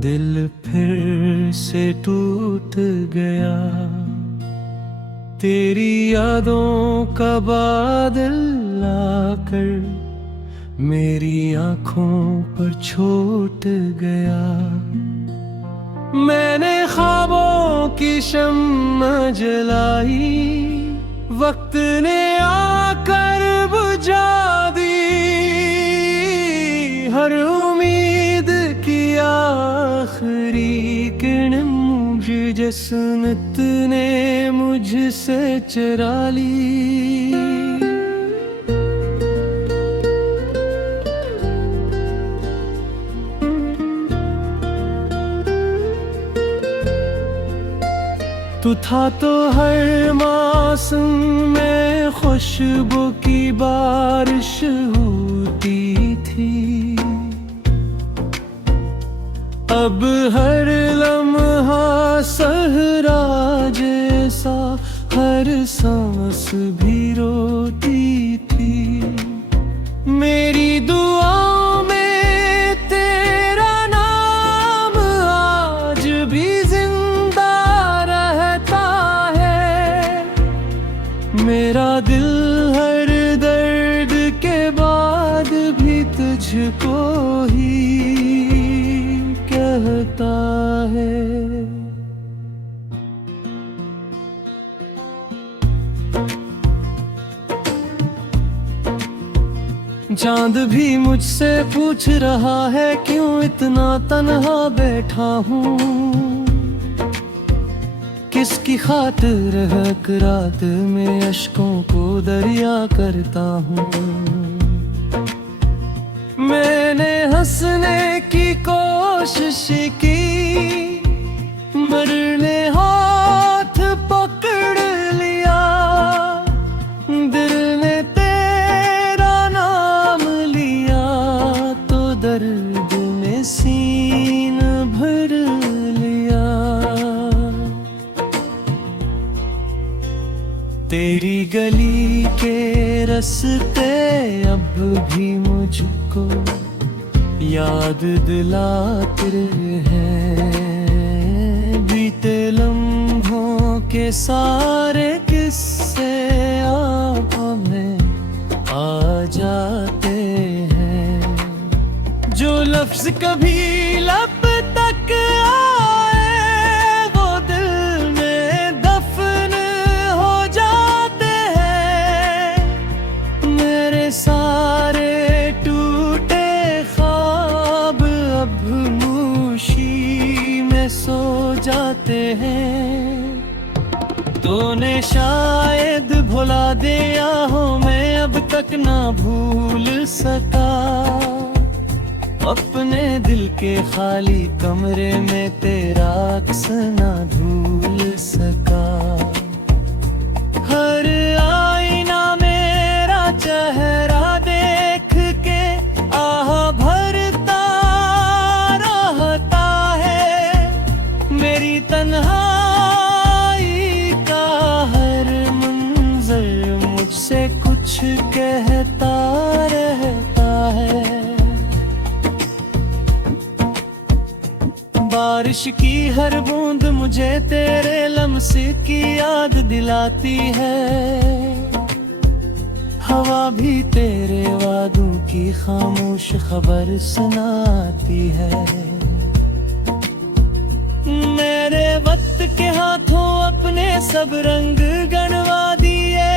दिल फिर से टूट गया, तेरी यादों का बादल आकर मेरी आंखों पर छूट गया। मैंने ख्वाबों की शम्मा जलाई, वक्त ने आकर बुझा दी। हर उम्मीद की आखिरी किरण मुझे जसनत ने मुझसे चुरा ली। तू था तो हर मौसम में खुशबू की बारिश होती थी। अब हर लम्हा सहरा जैसा, हर सांस भी रोती थी। मेरी दुआओं में तेरा नाम आज भी जिंदा रहता है। मेरा दिल हर दर्द के बाद भी तुझको ही कहता है। चांद भी मुझसे पूछ रहा है क्यों इतना तन्हा बैठा हूँ। किसकी खातिर हक रात में अश्कों को दरिया करता हूँ। मैंने हंसने की कोशिश की, मरने हाथ पकड़ लिया। दिल ने तेरा नाम लिया तो दर्द में सीन भर लिया। तेरी गली के रास्ते अब भी मुझको याद दिलाते हैं। बीते लम्हों के सारे किस्से आँखों में आ जाते हैं। जो लफ्ज कभी लब तक आए वो दिल में दफन हो जाते हैं। मेरे सारे टूटे ख्वाब अब नूशी में सो जाते हैं। तूने शायद भुला दिया हो, मैं अब तक ना भूल सका। अपने दिल के खाली कमरे में तेरा अक्स ना धूल सका। हर आईना मेरा चेहरा देख के आह भरता रहता है। मेरी तन्हाई का हर मंजर मुझसे कुछ कहता रहता है। बारिश की हर बूंद मुझे तेरे लम्स की याद दिलाती है। हवा भी तेरे वादों की खामोश खबर सुनाती है। मेरे वक्त के हाथों अपने सब रंग गणवा दिए।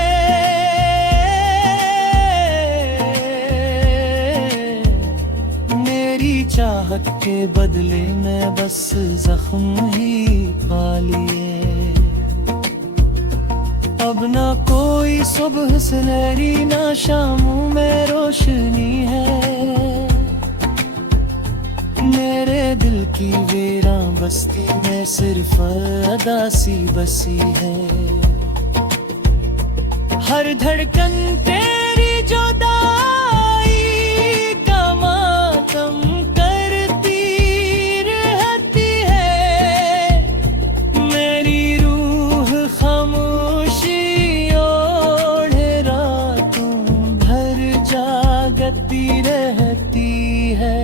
मेरी चाहत के बदले में बस जख्म ही पा लिए। अब ना कोई सुबह सुनहरी ना शामों में रोशनी है। मेरे दिल की वीरां बस्ती में सिर्फ अदासी बसी है। हर धड़कन तेरी जुदाई का मातम करती रहती है। मेरी रूह खामोशी ओढ़े रातों भर जागती रहती है।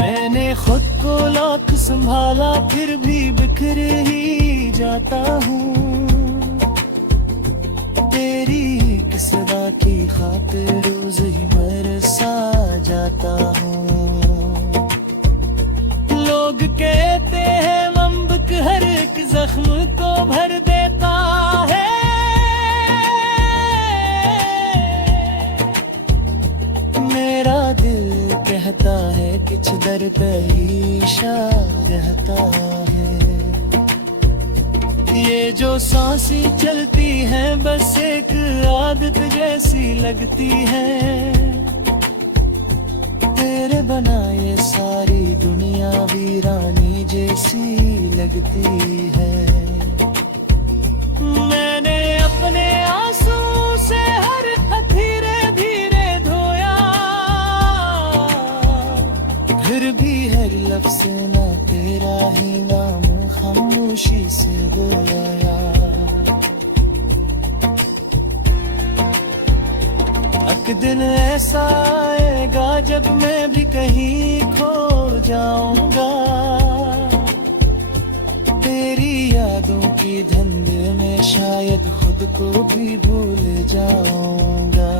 मैंने खुद को लाख संभाला फिर भी बिखर ही जाता हूँ। तेरी एक सदा की खातिर रोज ही मर सा जाता हूँ। लोग कहते हैं मम्बक हर एक जख्म को भर देता है। मेरा दिल कहता है किछ दर पे ईशा रहता है। ये जो सांसें चलती हैं बस एक आदत जैसी लगती है। तेरे बना ये सारी दुनिया वीरानी जैसी लगती है। मैंने अपने आंसू से हर धीरे धीरे धोया, फिर भी हर लफ्ज़ ना तेरा ही नाम खामोशी से बोलाया। एक दिन ऐसा आएगा जब मैं भी कहीं खो जाऊंगा। तेरी यादों की धुंध में शायद खुद को भी भूल जाऊंगा।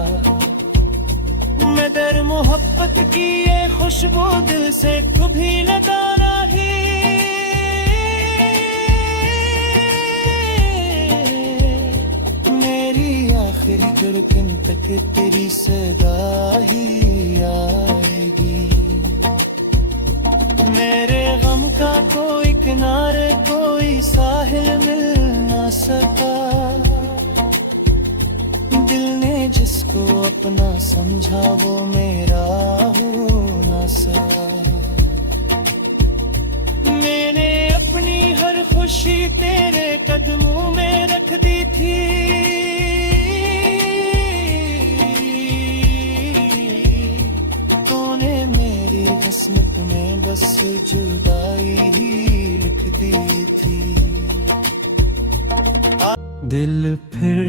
मैं दर मोहब्बत की ये खुशबू दिल से कभी लगा नहीं। तेरी धड़कन तक तेरी सदा ही आएगी। मेरे गम का कोई किनारे कोई साहिल मिल ना सका। दिल ने जिसको अपना समझा वो मेरा हो ना सका। मैंने अपनी हर खुशी तेरे कदमों में रख दी थी। किस्मत में बस जुदाई ही लिख दी थी। दिल फिर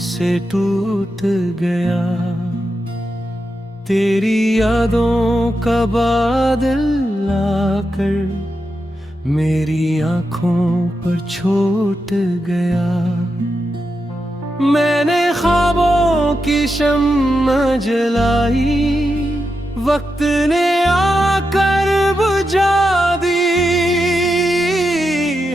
से टूट गया, तेरी यादों का बादल आकर मेरी आंखों पर छूट गया। मैंने ख्वाबों की शम्मा जलाई, वक्त ने आकर बुझा दी।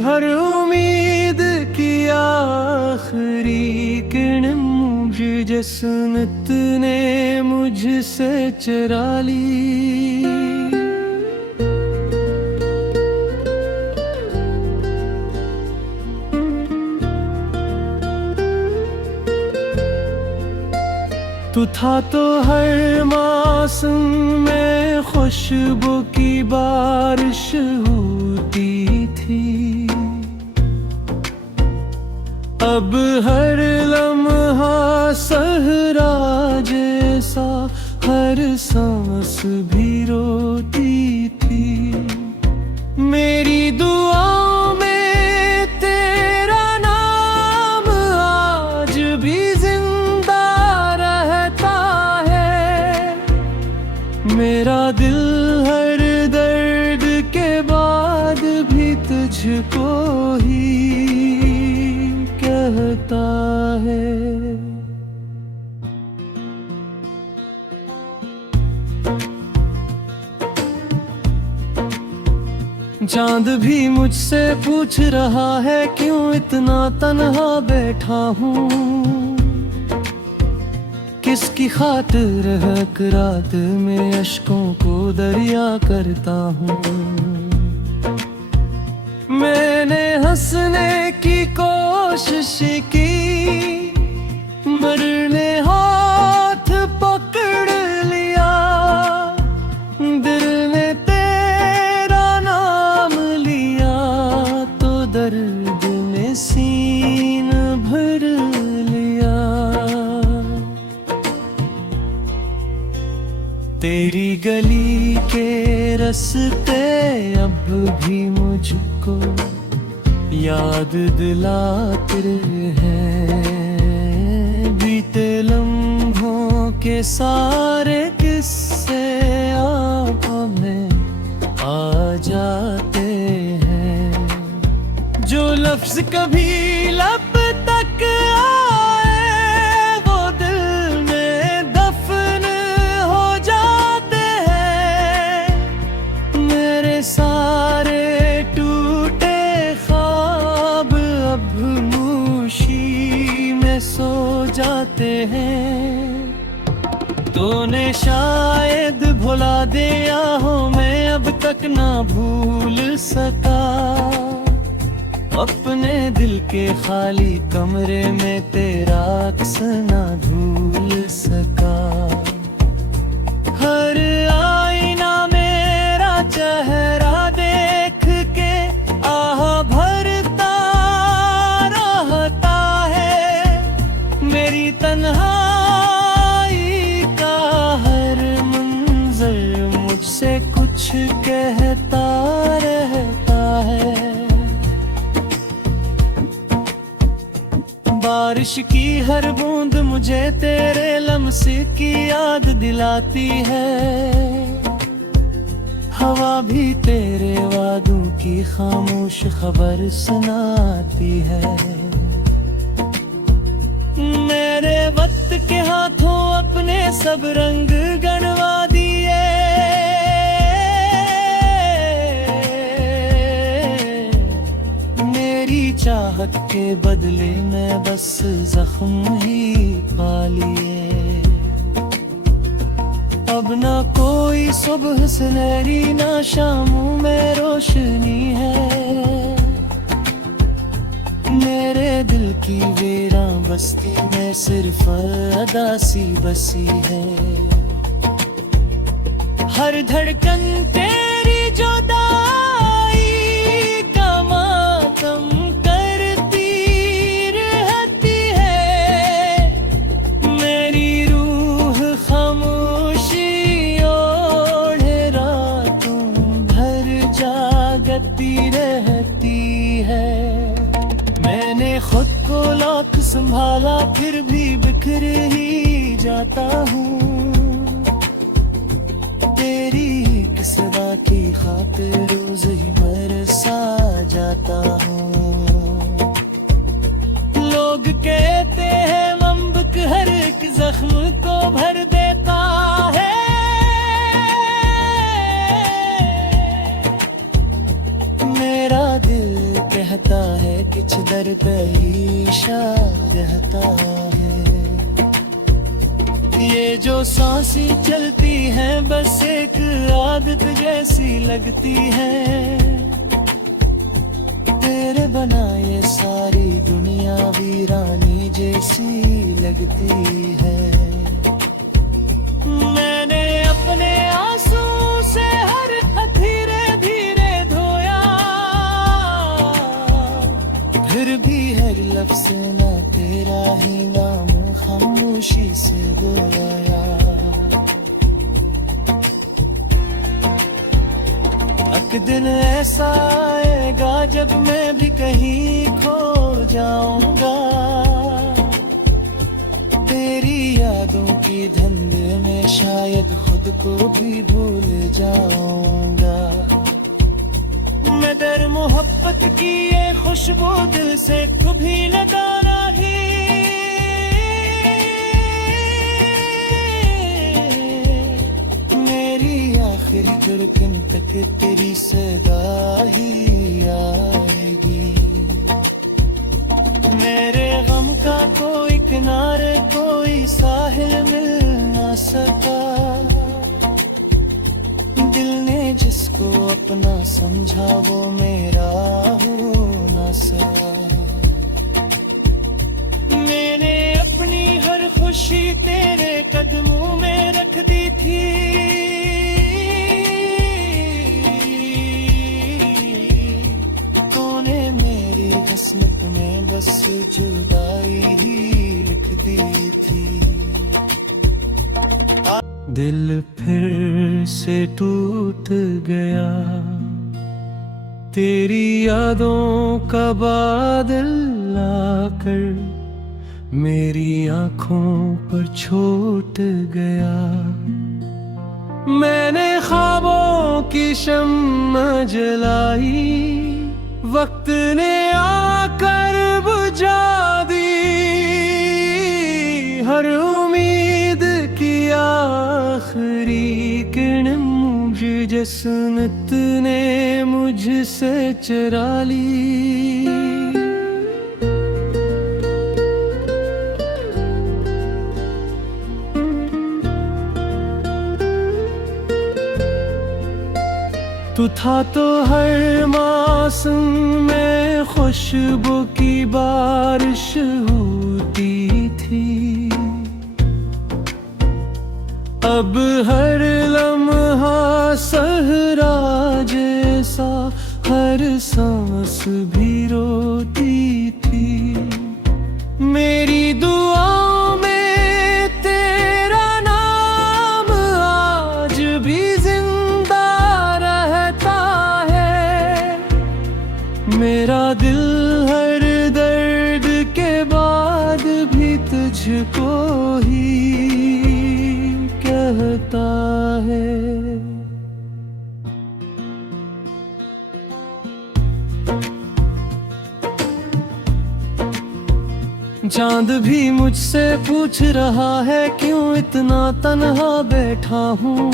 हर उम्मीद की आखिरी किरण मुझे जसनत ने मुझसे चुरा ली। तू था तो हर मौसम में खुशबू की बारिश होती थी। अब हर लम्हा सहरा जैसा हर सांस भी रोती थी। मेरी दुआओं में तेरा नाम आज भी जिंदा रहता है। मेरा दिल हर दर्द के बाद भी तुझको ही कहता है। चांद भी मुझसे पूछ रहा है क्यों इतना तन्हा बैठा हूँ। किसकी खातिर हक रात में अश्कों को दरिया करता हूँ। मैंने हंसने की कोशिश की, मरने हाथ पकड़ लिया। दिल ने तेरा नाम लिया तो दर्द ने सीन भर लिया। तेरी गली के रास्ते अब भी मुझको याद दिलाते हैं। बीते लम्हों के सारे किस्से आँखों में आ जाते लफ्ज कभी लब तक आए वो दिल में दफन हो जाते हैं। मेरे सारे टूटे ख्वाब अब खामोशी में सो जाते हैं। तूने शायद भुला दिया हो, मैं अब तक ना भूल सका। अपने दिल के खाली कमरे में तेरा अक्स ना धूल सका। हर आईना मेरा चेहरा देख के आह भरता रहता है। मेरी तन्हाई का हर मंजर मुझसे कुछ कहता रहता है। बारिश की हर बूंद मुझे तेरे लम्स की याद दिलाती है। हवा भी तेरे वादों की खामोश खबर सुनाती है। मेरे वक्त के हाथों अपने सब रंग गणवा दिए। मेरी चाहत के बदले में बस जख्म ही पा लिए। अब ना कोई सुबह सुनहरी ना शामों में रोशनी है। मेरे दिल की वीरां बस्ती में सिर्फ अदासी बसी है। हर धड़कन तेरी जुदाई का मातम करती रहती है। मेरी रूह खामोशी ओढ़े रातों भर जागती रहती है। मैंने खुद को लाख संभाला फिर भी बिखर ही जाता हूँ। तेरी एक सदा की खातिर रोज ही मरसा जाता हूँ। लोग कहते हैं मम्बक हर एक जख्म को भर देता है। मेरा दिल कहता है किछ दर्द ईशा रहता है। ये जो सांसें चलती हैं बस एक आदत जैसी लगती है। तेरे बना ये सारी दुनिया वीरानी जैसी लगती है। मैंने अपने आंसू से हर धीरे धीरे धोया, फिर भी हर लफ्ज़ ना तेरा ही नाम खामोशी से बोया। एक दिन ऐसा आएगा जब मैं भी कहीं खो जाऊंगा। तेरी यादों की धंधे में शायद खुद को भी भूल जाऊंगा। मैं दर मोहब्बत की ये खुशबू दिल से कभी लगा नहीं। मेरी आखिरी धड़कन तक तेरी सदा ही आएगी। मेरे गम का कोई किनारे कोई साहिल मिल ना सका। दिल ने जिसको अपना समझा वो मेरा हो ना सका। मैंने अपनी हर खुशी तेरे कदमों में रख दी थी। तूने मेरी किस्मत में बस जुदाई ही लिख दी थी। दिल फिर से टूट गया, तेरी यादों का बादल आकर मेरी आंखों पर छूट गया। मैंने ख्वाबों की शम्मा जलाई, वक्त ने जसनत ने मुझसे चरा ली। तू था तो हर मौसम में खुशबू की बारिश होती थी। अब हर लम्हा सहरा जैसा, हर सांस भी रोती थी। मेरी दुआओं में तेरा नाम आज भी जिंदा रहता है। मेरा दिल हर दर्द के बाद भी तुझको ही कहता है। चांद भी मुझसे पूछ रहा है क्यों इतना तन्हा बैठा हूँ।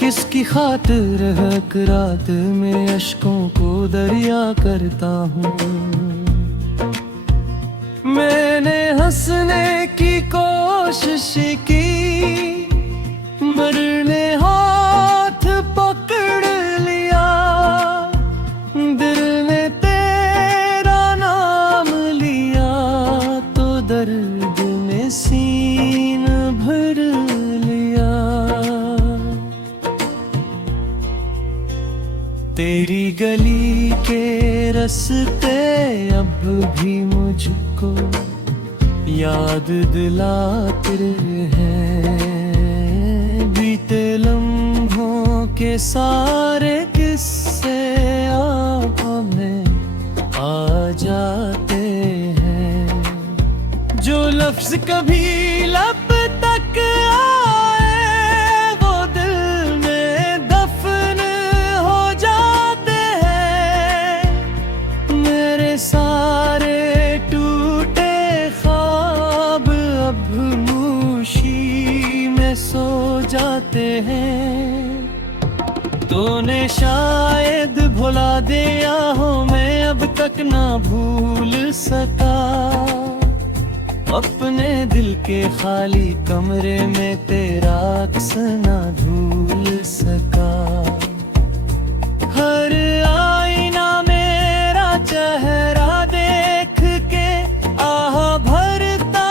किसकी खातिर हक रात में अश्कों को दरिया करता हूँ। मैंने हंसने की कोशिश की, मरने हाथ पकड़ लिया। दिल ने तेरा नाम लिया तो दर्द ने सीन भर लिया। तेरी गली के रास्ते अब भी मुझको याद दिलाते हैं। बीते लम्हों के सारे किस्से आँखों में आ जाते हैं। जो लफ्ज कभी लब तक आए वो दिल में दफन हो जाते हैं। मेरे सारे टूटे ख्वाब अब नूशी में सो जाते हैं। तूने शायद भुला दिया हो, मैं अब तक ना भूल सका। अपने दिल के खाली कमरे में तेरा अक्स ना धूल सका। हर आईना मेरा चेहरा देख के आह भरता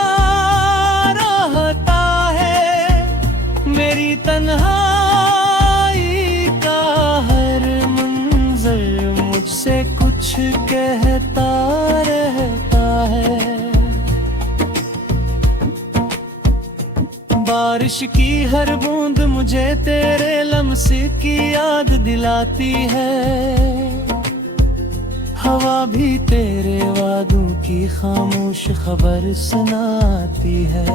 रहता है। मेरी तन्हाई का हर मंजर मुझसे कुछ कहता रहता है। बारिश की हर बूंद मुझे तेरे लम्स की याद दिलाती है। हवा भी तेरे वादों की खामोश खबर सुनाती है।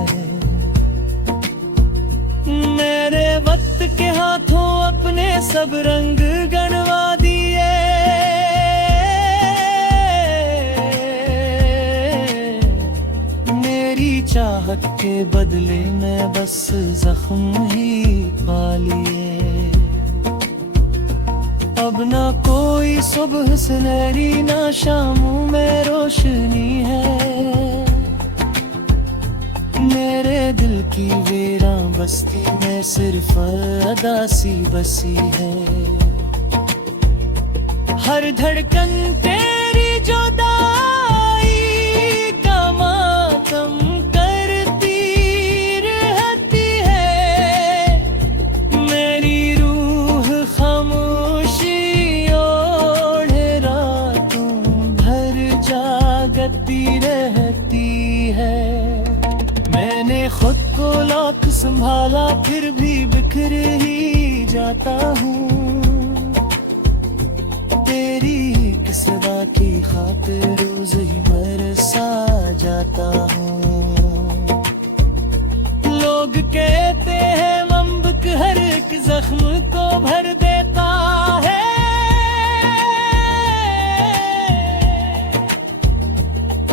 मेरे वक्त के हाथों अपने सब रंग गणवा दिए। मेरी चाहत के बदले में बस जख्म ही पा लिए। अब ना कोई सुबह सुनहरी ना शामों में रोशनी है। मेरे दिल की वीरां बस्ती में सिर्फ अदासी बसी है। हर धड़कन तेरी जुदाई का मातम करती रहती है। मेरी रूह खामोशी ओढ़े रातों भर जागती रहती है। मैंने खुद को लाख संभाला फिर भी बिखर ही जाता हूँ। तेरी किस्सा की खातिर रोज ही मरसा जाता हूँ। लोग कहते हैं मम्बक हर एक जख्म को भर देता है।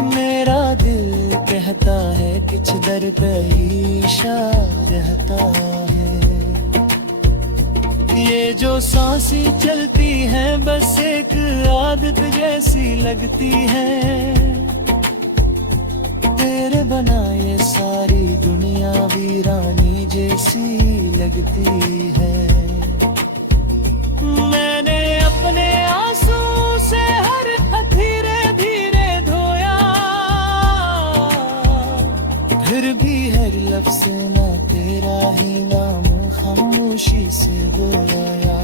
मेरा दिल कहता है किछ दर पे ईशा रहता है। जो सांसें चलती हैं बस एक आदत जैसी लगती है। तेरे बना ये सारी दुनिया वीरानी जैसी लगती है। मैंने अपने आंसू से हर धीरे धीरे धोया, फिर भी हर लफ्ज़ ना तेरा ही नाम खामोशी से बोलाया।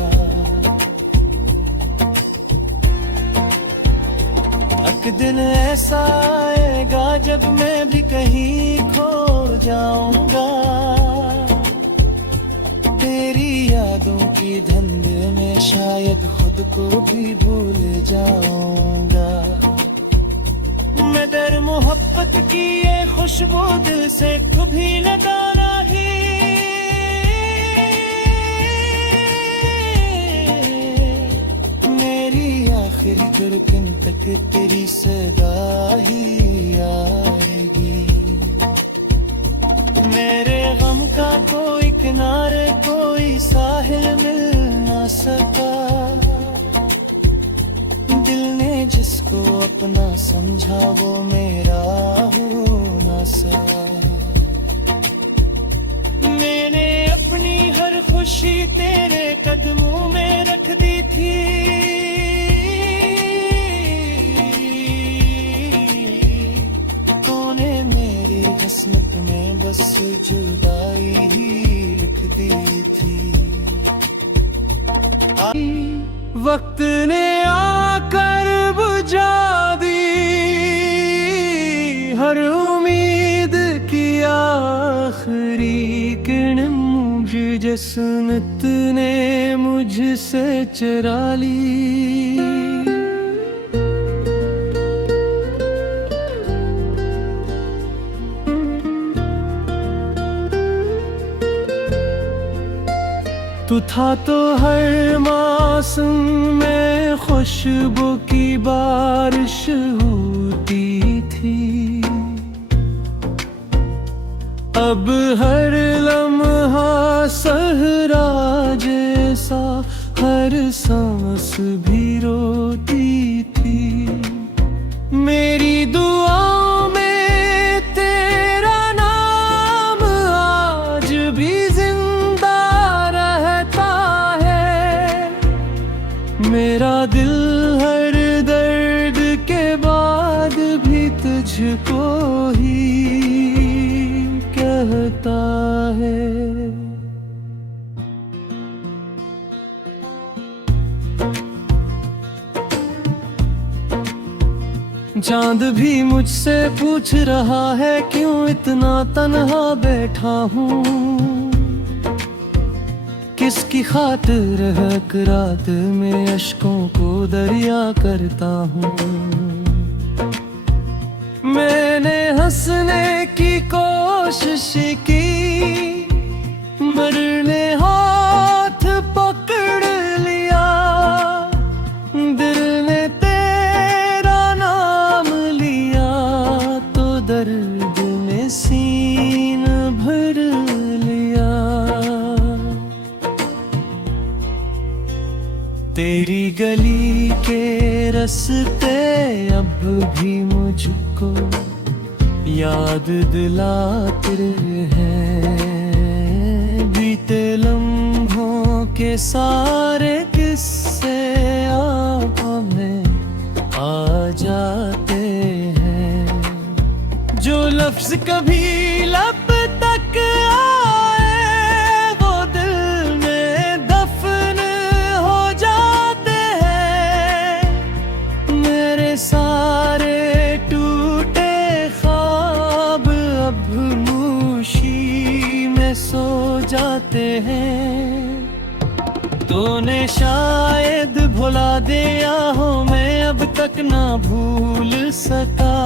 एक दिन ऐसा आएगा जब मैं भी कहीं खो जाऊंगा, तेरी यादों की धुंध में शायद खुद को भी भूल जाऊंगा। मैं दर मोहब्बत की ये खुशबू दिल से कभी लगा नहीं, मेरी आखिरी धड़कन तक तेरी सदा ही आएगी। मेरे गम का कोई किनारे कोई साहिल मिल ना सका, दिल ने जिसको अपना समझा वो मेरा हो ना सका। मैंने अपनी हर खुशी तेरे कदमों में रख दी थी, तूने मेरी किस्मत में बस जुदाई ही लिख दी थी। वक्त ने आकर बुझा दी हर उम्मीद की आखिरी किरण, मुझे जसनत ने मुझसे चुरा ली। तू था तो हर मौसम में खुशबू की बारिश होती थी, अब हर लम्हा सहरा जैसा हर सांस भी रोती थी। मेरी दुआओं में तेरा नाम आज भी मेरा दिल हर दर्द के बाद भी तुझको ही कहता है। चांद भी मुझसे पूछ रहा है क्यों इतना तन्हा बैठा हूँ, किसकी खातिर हक रात में अश्कों को दरिया करता हूँ। मैंने हंसने की कोशिश की मरने हाथ पकड़ लिया, दिल ने तेरा नाम लिया तो दर्द में सीन भर लिया। तेरी गली के रास्ते अब भी मुझको याद दिलाते हैं, बीते लम्हों के सारे किस्से आँखों में आ जाते हैं। जो लफ्ज कभी लब तक आए वो दिल में दफन हो जाते हैं। मेरे सारे टूटे ख्वाब अब नूशी में सो जाते हैं। तूने शायद भुला दिया हो मैं अब तक ना भूल सका,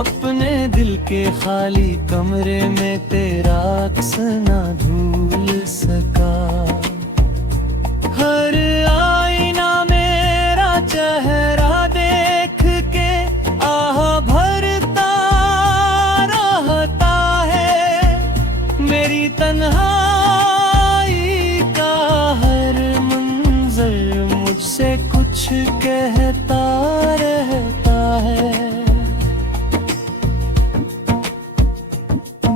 अपने दिल के खाली कमरे में तेरा अक्स ना भूल सका। हर आईना मेरा चेहरा देख के आह भरता रहता है, मेरी तन्हाई का कहता रहता है।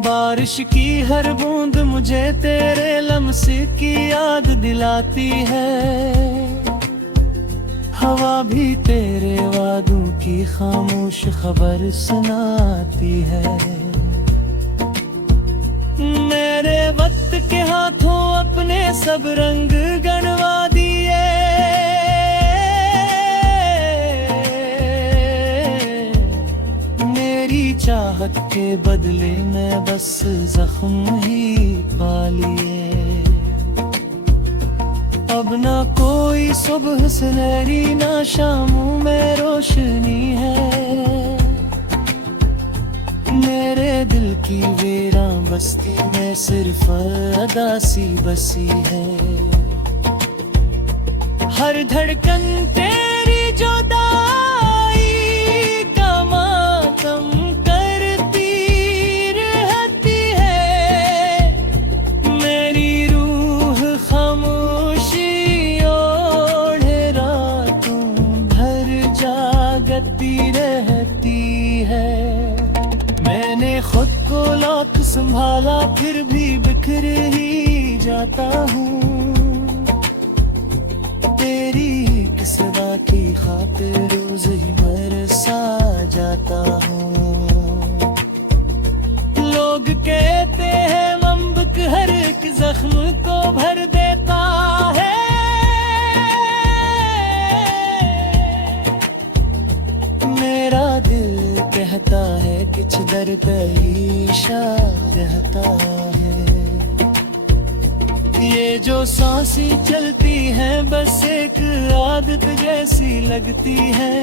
बारिश की हर बूंद मुझे तेरे लम्स की याद दिलाती है। हवा भी तेरे वादों की खामोश खबर सुनाती है। मेरे वक्त के हाथों अपने सब रंग गनवा दिए। मेरी चाहत के बदले में बस जख्म ही पा लिए। अब ना कोई सुबह सुनहरी ना शामों में रोशनी है। मेरे दिल की वीरां बस्ती में सिर्फ अदासी बसी है। हर धड़कन तेरी जुदाई का मातम करती रहती है। मेरी रूह खामोशी ओढ़े रातों भर जागती रहती है। मैंने खुद को लाख संभाला फिर भी बिखर ही जाता हूँ। तेरी किस्सा की खातिर रोज ही मरसा जाता हूँ। लोग कहते हैं मम्बक हर एक जख्म को भर देता है। मेरा दिल कहता है किछ दर पे ईशा रहता है। ये जो सांसें चलती हैं बस एक आदत जैसी लगती है।